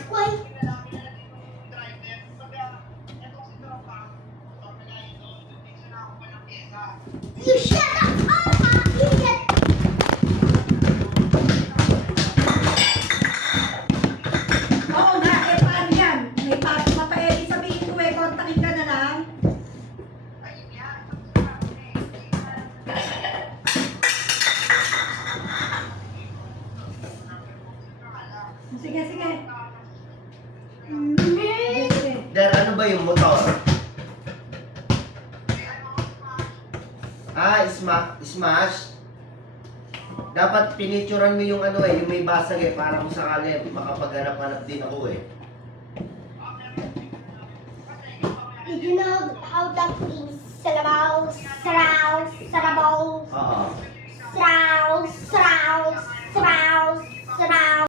squay. You shut up, idiot! Oo nga, paano yan? May pasok pa sabihin ko kontakin ka na lang. Sige, sige. Der, ano ba yung motor? Smash. Dapat pinicturan mo yung ano yung may basag para kung sakali makapaghanap-hanap din ako Did you know how that means Sarabaw, saraw, sarabaw, Oo. saraw, saraw, saraw, saraw.